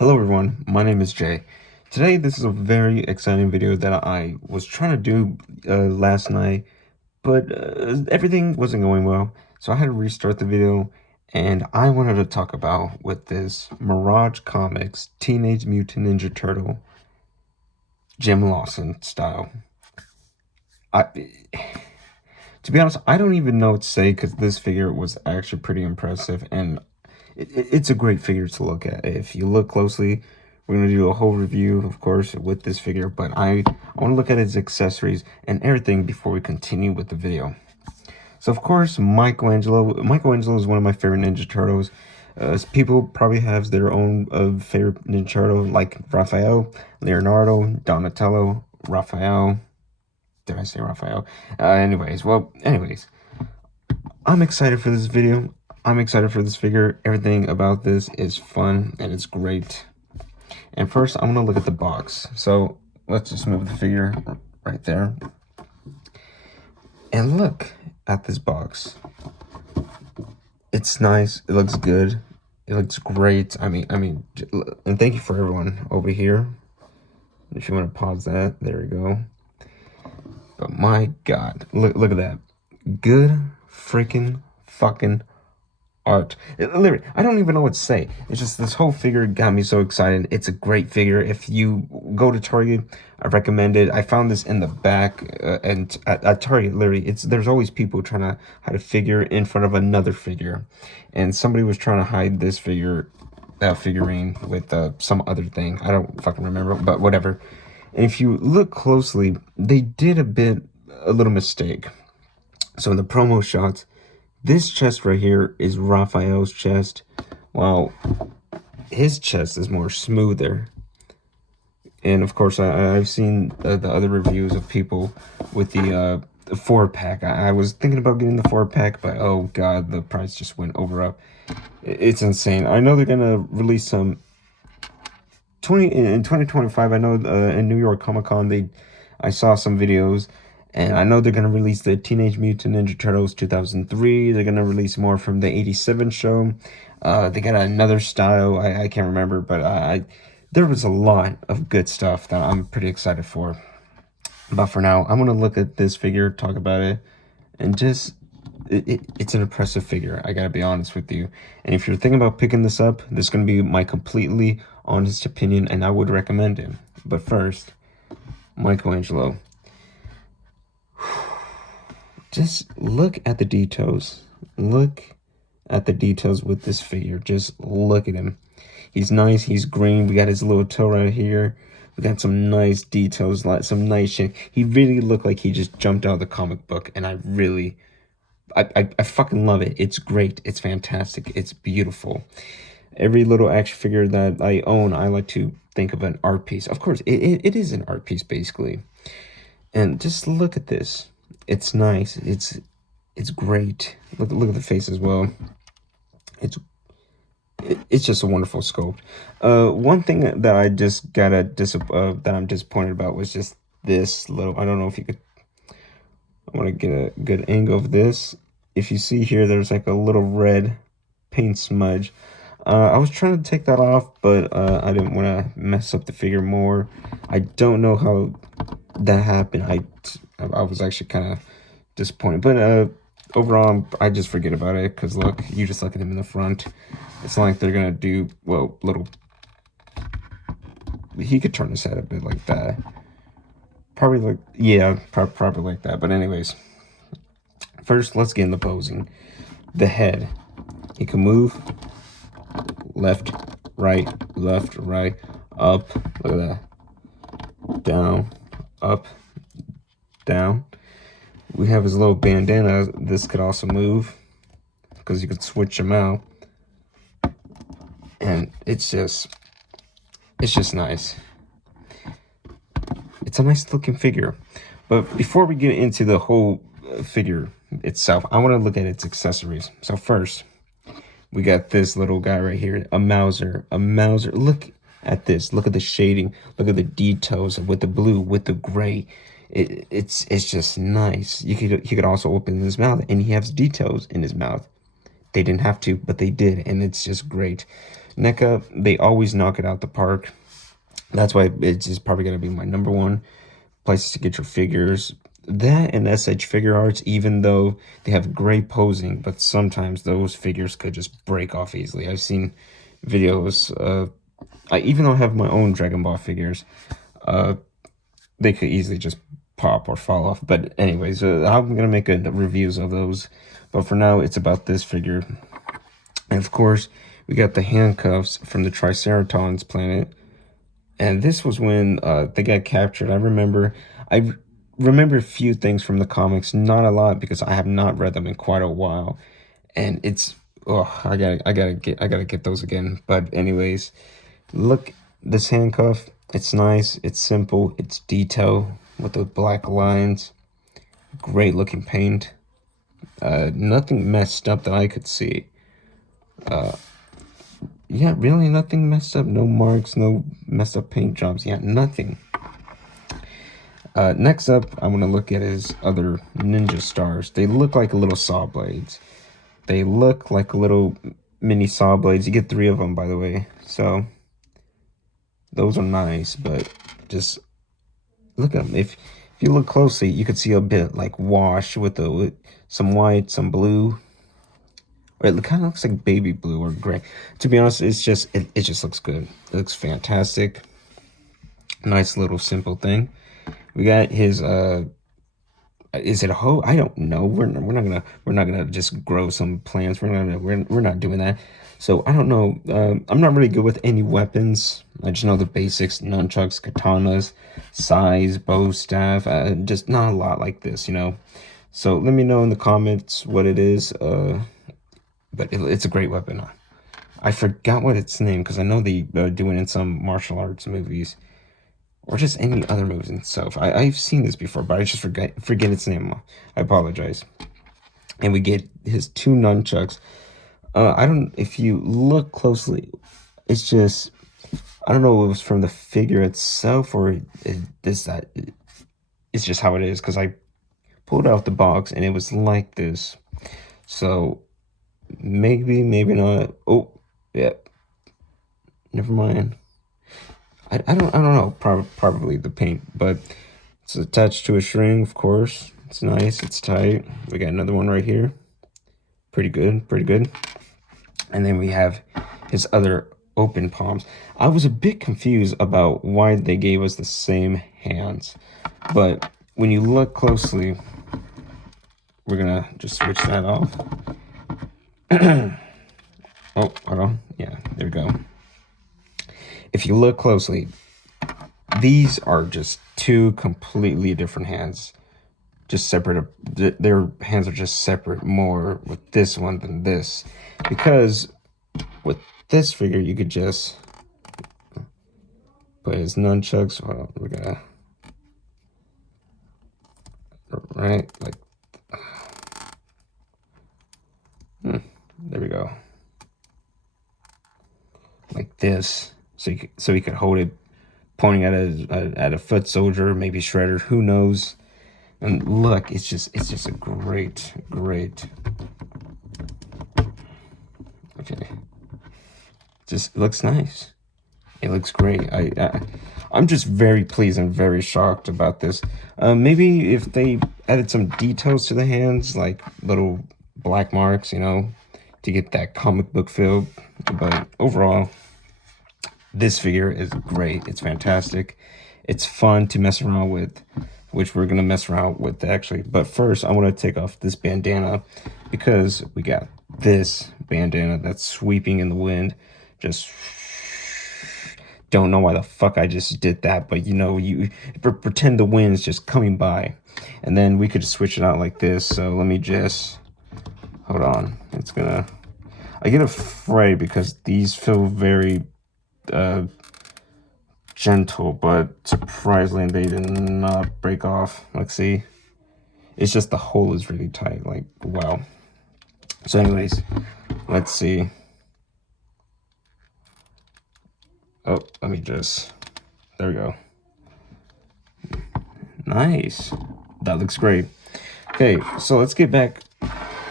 Hello everyone, my name is Jay. Today this is a very exciting video that I was trying to do last night, but everything wasn't going well, so I had to restart the video, and I wanted to talk about with this Mirage Comics Teenage Mutant Ninja Turtle Jim Lawson style. To be honest, I don't even know what to say because this figure was actually pretty impressive, and it's a great figure to look at. If you look closely, we're going to do a whole review, of course, with this figure, but I want to look at its accessories and everything before we continue with the video. So, of course, Michelangelo is one of my favorite Ninja Turtles. People probably have their own favorite Ninja Turtle, like Raphael, Leonardo, Donatello, Raphael. Did I say Raphael? Anyways, I'm excited for this video. I'm excited for this figure. Everything about this is fun and it's great. And first, I'm gonna look at the box. So let's just move the figure right there. And look at this box. It's nice. It looks good. It looks great. I mean, and thank you for everyone over here. If you want to pause that, there we go. But my God, look at that. Good freaking fucking art. Literally, I don't even know what to say. It's just this whole figure got me so excited. It's a great figure. If you go to Target, I recommend it. I found this in the back, and at Target, literally, there's always people trying to hide a figure in front of another figure, and somebody was trying to hide this figurine with some other thing. I don't fucking remember, but whatever. And if you look closely, they did a little mistake. So in the promo shots, this chest right here is Raphael's chest, while his chest is more smoother. And of course, I've seen the other reviews of people with the 4-pack. I was thinking about getting the 4-pack, but oh God, the price just went up. It's insane. I know they're gonna release some in 2025. I know in New York Comic Con I saw some videos, and I know they're gonna release the Teenage Mutant Ninja Turtles 2003. They're gonna release more from the '87 show. They got another style. I can't remember, but there was a lot of good stuff that I'm pretty excited for. But for now, I'm gonna look at this figure, talk about it, and just it's an impressive figure. I gotta be honest with you. And if you're thinking about picking this up, this is gonna be my completely honest opinion, and I would recommend him. But first, Michelangelo. Just look at the details. Look at the details with this figure. Just look at him. He's nice. He's green. We got his little toe right here. We got some nice details, like some nice shit. He really looked like he just jumped out of the comic book, and I fucking love it. It's great. It's fantastic. It's beautiful. Every little action figure that I own, I like to think of an art piece. Of course, it is an art piece, basically. And just look at this. It's nice. It's great. Look at the face as well. It's just a wonderful sculpt. One thing that I just that I'm disappointed about was just this little. I don't know if you could. I want to get a good angle of this. If you see here, there's like a little red paint smudge. I was trying to take that off, but I didn't want to mess up the figure more. I don't know how that happened. I was actually kind of disappointed, but overall, I just forget about it, because look, you just look at him in the front. It's not like they're gonna do, well, he could turn his head a bit like that. Probably like, yeah, probably like that. But anyways, first, let's get in the posing. The head, he can move left, right, up. Look at that. Down, up, down. We have his little bandana. This could also move, because you could switch them out. And it's just nice. It's a nice looking figure. But before we get into the whole figure itself, I want to look at its accessories. So first, we got this little guy right here, a Mauser. Look at this. Look at the shading. Look at the details with the blue, with the gray. It's just nice. He could also open his mouth, and he has details in his mouth. They didn't have to, but they did, and it's just great. NECA, they always knock it out the park. That's why it's just probably going to be my number one places to get your figures. That and SH Figure Arts, even though they have great posing, but sometimes those figures could just break off easily. I've seen videos, even though I have my own Dragon Ball figures, they could easily just pop or fall off. But anyways, I'm gonna make reviews of those. But for now, it's about this figure. And of course, we got the handcuffs from the Triceratons planet. And this was when they got captured. I remember a few things from the comics, not a lot because I have not read them in quite a while. And it's I gotta get those again. But anyways, look, this handcuff, it's nice, it's simple, it's detailed with the black lines, great looking paint, nothing messed up that I could see. Yeah, really nothing messed up, no marks, no messed up paint jobs, yeah, nothing. Next up, I want to look at his other ninja stars. They look like little saw blades. They look like little mini saw blades. You get 3 of them, by the way. So those are nice, but just look at them. If you look closely, you could see a bit like wash with some white, some blue. Or it kind of looks like baby blue or gray. To be honest, it just looks good. It looks fantastic. Nice little simple thing. We got his is it a hoe? I don't know. We're not gonna just grow some plants. We're not doing that. So I don't know. I'm not really good with any weapons. I just know the basics: nunchucks, katanas, sais, bow staff. Just not a lot like this, you know. So let me know in the comments what it is. But it's a great weapon. I forgot what its name because I know they do it in some martial arts movies. Or just any other moves and stuff. I've seen this before, but I just forget its name. I apologize. And we get his 2 nunchucks. I don't. If you look closely, it's just. I don't know if it was from the figure itself or it's just how it is. Because I pulled out the box and it was like this. So maybe not. Oh, yeah. Never mind. I don't know, probably the paint, but it's attached to a string, of course. It's nice, it's tight. We got another one right here. Pretty good. And then we have his other open palms. I was a bit confused about why they gave us the same hands, but when you look closely, we're gonna just switch that off. Oh, hold on. Yeah, there we go. If you look closely, these are just 2 completely different hands. Just separate. Their hands are just separate more with this one than this. Because with this figure, you could just put his nunchucks. Well, we're gonna. Right? Like. There we go. Like this. So he could hold it pointing at a foot soldier, maybe Shredder, who knows. And look, it's just a great. Okay, just looks nice. It looks great. I'm just very pleased and very shocked about this. Maybe if they added some details to the hands, like little black marks, you know, to get that comic book feel. But overall, this figure is great. It's fantastic. It's fun to mess around with, which we're going to mess around with actually. But first, I want to take off this bandana because we got this bandana that's sweeping in the wind. Just don't know why the fuck I just did that. But, you know, you pretend the wind's just coming by. And then we could switch it out like this. So let me just... Hold on. It's going to... I get afraid because these feel very... gentle, but surprisingly they did not break off. Like, see, it's just the hole is really tight. Like, wow. So anyways, let's see. Oh, let me just, there we go. Nice. That looks great. Okay, so let's get back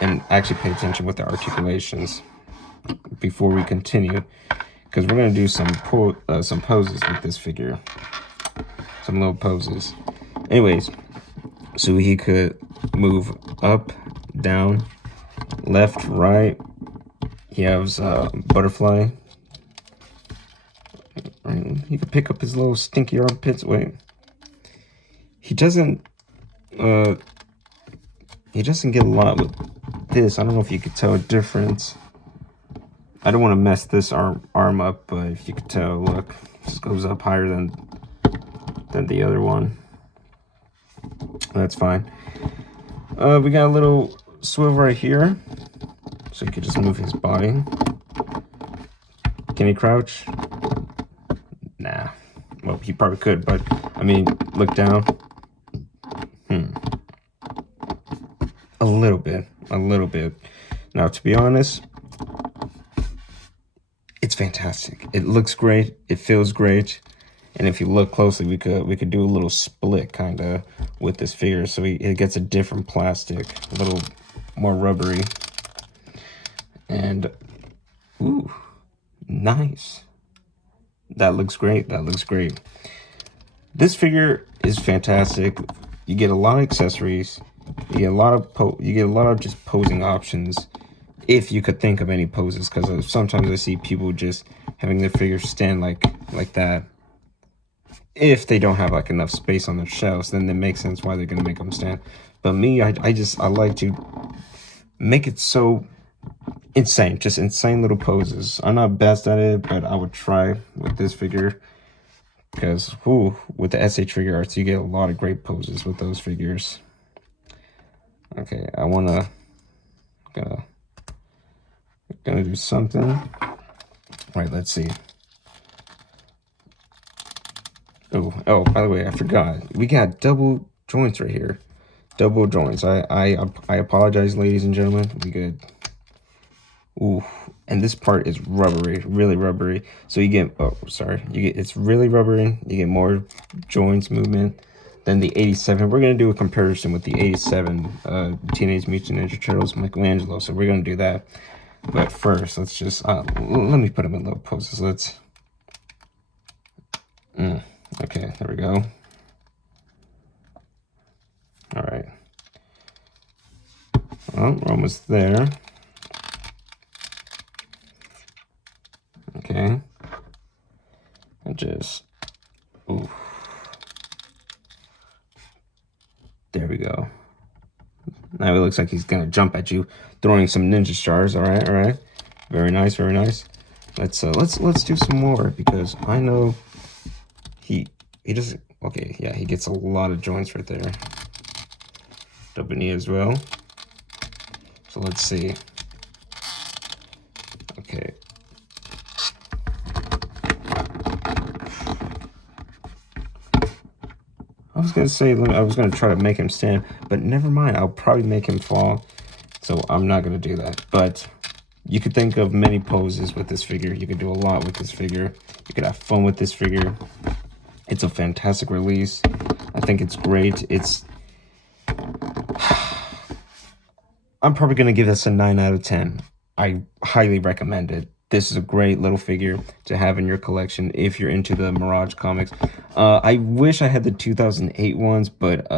and actually pay attention with the articulations before we continue. because we're gonna do some poses with this figure, some little poses. Anyways, so he could move up, down, left, right. He has butterfly. He could pick up his little stinky armpits. Wait, he doesn't get a lot with this. I don't know if you could tell a difference. I don't want to mess this arm up, but if you could tell, look, this goes up higher than the other one. That's fine. We got a little swivel right here, so you could just move his body. Can he crouch? Nah. Well, he probably could, but I mean, look down. A little bit. Now, to be honest, it's fantastic. It looks great. It feels great. And if you look closely, we could do a little split kind of with this figure, so it gets a different plastic, a little more rubbery. And ooh, nice. That looks great. This figure is fantastic. You get a lot of accessories. You get a lot of just posing options, if you could think of any poses, because sometimes I see people just having their figures stand like that. If they don't have like enough space on their shelves, then it makes sense why they're gonna make them stand. But me, I like to make it so insane, just insane little poses. I'm not best at it, but I would try with this figure, because with the SH Figure Arts, you get a lot of great poses with those figures. Okay, gonna do something. All right, let's see. Oh, by the way, I forgot. We got double joints right here. Double joints. I apologize, ladies and gentlemen. We good. Ooh, and this part is rubbery, really rubbery. So you get, it's really rubbery. You get more joints movement than the 87. We're gonna do a comparison with the 87 Teenage Mutant Ninja Turtles Michelangelo. So we're gonna do that. But first, let's just let me put him in little poses. Let's. Okay, there we go. All right. Well, we're almost there. Okay. And just, ooh. There we go. Now it looks like he's gonna jump at you, throwing some ninja stars. All right. Very nice. Let's do some more, because I know he doesn't. Okay, yeah, he gets a lot of joints right there. Double knee as well. So let's see. Okay. I was gonna say I was gonna try to make him stand, but never mind. I'll probably make him fall, so I'm not gonna do that. But you could think of many poses with this figure. You could do a lot with this figure. You could have fun with this figure. It's a fantastic release. I think it's great. I'm probably gonna give this a 9 out of 10. I highly recommend it. This is a great little figure to have in your collection if you're into the Mirage comics. I wish I had the 2008 ones, but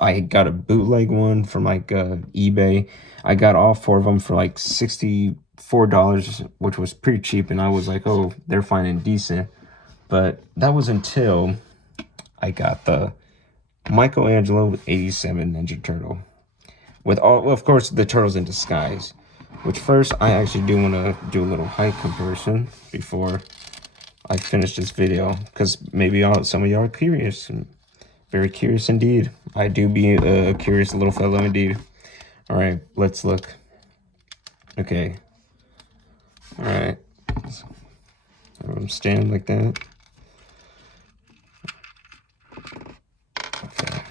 I got a bootleg one from like eBay. I got all 4 of them for like $64, which was pretty cheap, and I was like, oh, they're fine and decent. But that was until I got the Michelangelo with 87 Ninja Turtle. With all, of course, the Turtles in Disguise. Which first, I actually do want to do a little height comparison before I finish this video, because maybe some of y'all are curious. Very curious indeed. I do be a curious little fellow indeed. All right, let's look. Okay. All right. I'm standing like that. Okay.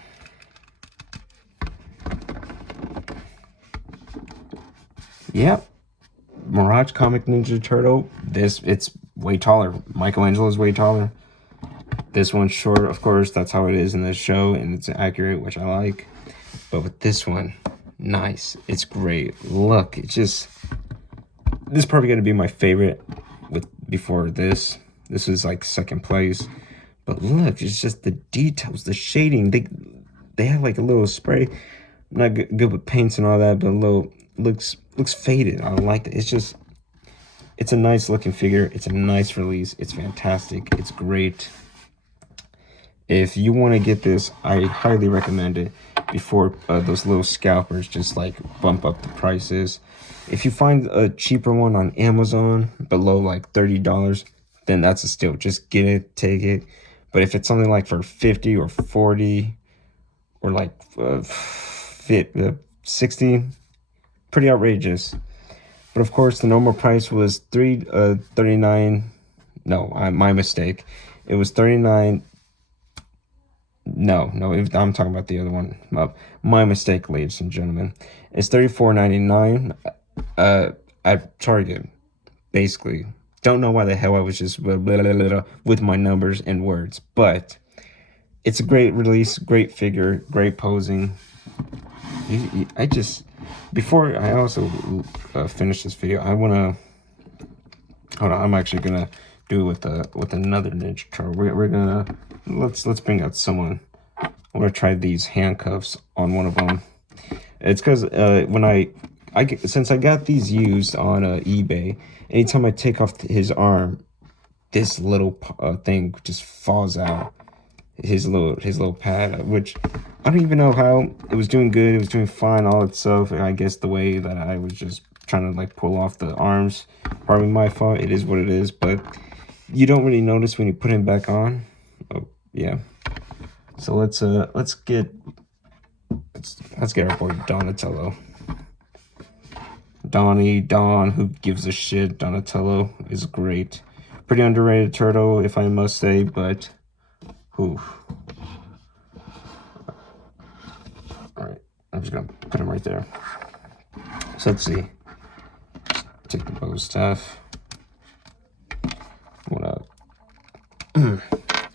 Yep. Mirage Comic Ninja Turtle. It's way taller. Michelangelo is way taller. This one's short, of course. That's how it is in this show, and it's accurate, which I like. But with this one, nice. It's great. Look, this is probably going to be my favorite with before this. This is like second place. But look, it's just the details, the shading. They have like a little spray. I'm not good with paints and all that, but a little looks faded. I like it. It's a nice looking figure. It's a nice release. It's fantastic. It's great. If you want to get this, I highly recommend it before those little scalpers just like bump up the prices. If you find a cheaper one on Amazon below like $30, then that's a steal. Just get it, take it. But if it's something like for 50 or 40 or like 60, pretty outrageous. But of course, the normal price was $39. No, my mistake. It was $39. No, I'm talking about the other one. My mistake, ladies and gentlemen. It's $34.99 at Target, basically. Don't know why the hell I was just blah, blah, blah, blah, with my numbers and words, but it's a great release, great figure, great posing. Before I also finish this video, I want to, hold on, I'm actually going to do it with another Ninja Turtle. We're going to, let's bring out someone. I want to try these handcuffs on one of them. It's because since I got these used on eBay, anytime I take off his arm, this little thing just falls out. His little pad, which I don't even know how. It was doing good. It was doing fine all itself. I guess the way that I was just trying to like pull off the arms, probably my fault. It is what it is, but you don't really notice when you put him back on. Oh yeah. So let's get our boy Donatello. Don, who gives a shit? Donatello is great. Pretty underrated turtle, if I must say, but whew. Alright, I'm just gonna put him right there. So let's see. Take the bow staff. What up?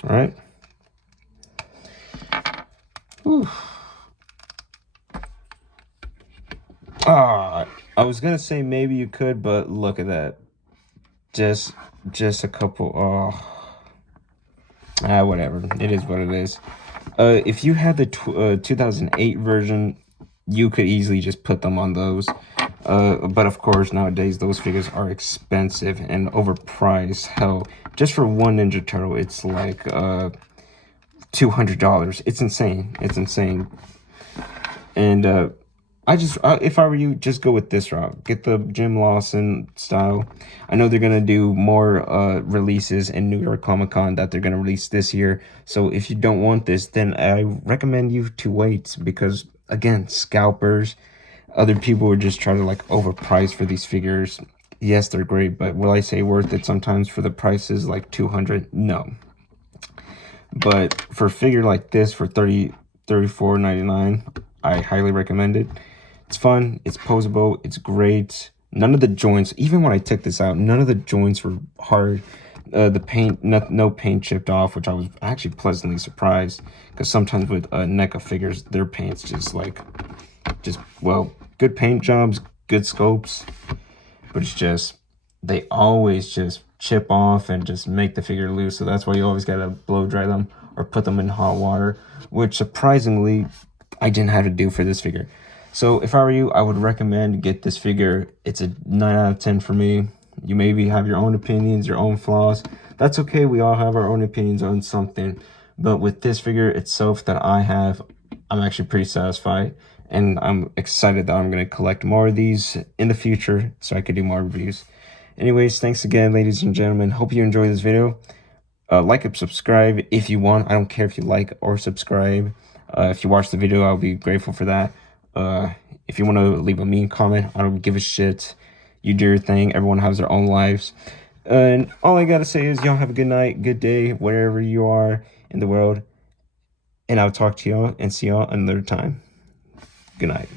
Alright. I was gonna say maybe you could, but look at that. Just a couple. Whatever. It is what it is. If you had the 2008 version, you could easily just put them on those. But of course, nowadays those figures are expensive and overpriced. Hell, just for one Ninja Turtle, it's like $200. It's insane. It's insane. And if I were you, just go with this route. Get the Jim Lawson style. I know they're going to do more releases in New York Comic Con that they're going to release this year. So if you don't want this, then I recommend you to wait. Because, again, scalpers, other people would just try to, like, overprice for these figures. Yes, they're great, but will I say worth it sometimes for the prices, like $200? No. But for a figure like this, for $34.99, I highly recommend it. It's fun, it's posable, it's great. None of the joints, even when I took this out, none of the joints were hard. The paint, no paint chipped off, which I was actually pleasantly surprised. Because sometimes with NECA figures, their paint's just well, good paint jobs, good scopes. But it's just, they always just chip off and just make the figure loose. So that's why you always gotta blow dry them or put them in hot water. Which surprisingly, I didn't have to do for this figure. So if I were you, I would recommend get this figure. It's a 9 out of 10 for me. You maybe have your own opinions, your own flaws. That's okay. We all have our own opinions on something. But with this figure itself that I have, I'm actually pretty satisfied. And I'm excited that I'm going to collect more of these in the future so I could do more reviews. Anyways, thanks again, ladies and gentlemen. Hope you enjoyed this video. Like and subscribe if you want. I don't care if you like or subscribe. If you watch the video, I'll be grateful for that. If you want to leave a mean comment, I don't give a shit. You do your thing. Everyone has their own lives. And all I gotta say is y'all have a good night, good day, wherever you are in the world. And I'll talk to y'all and see y'all another time. Good night.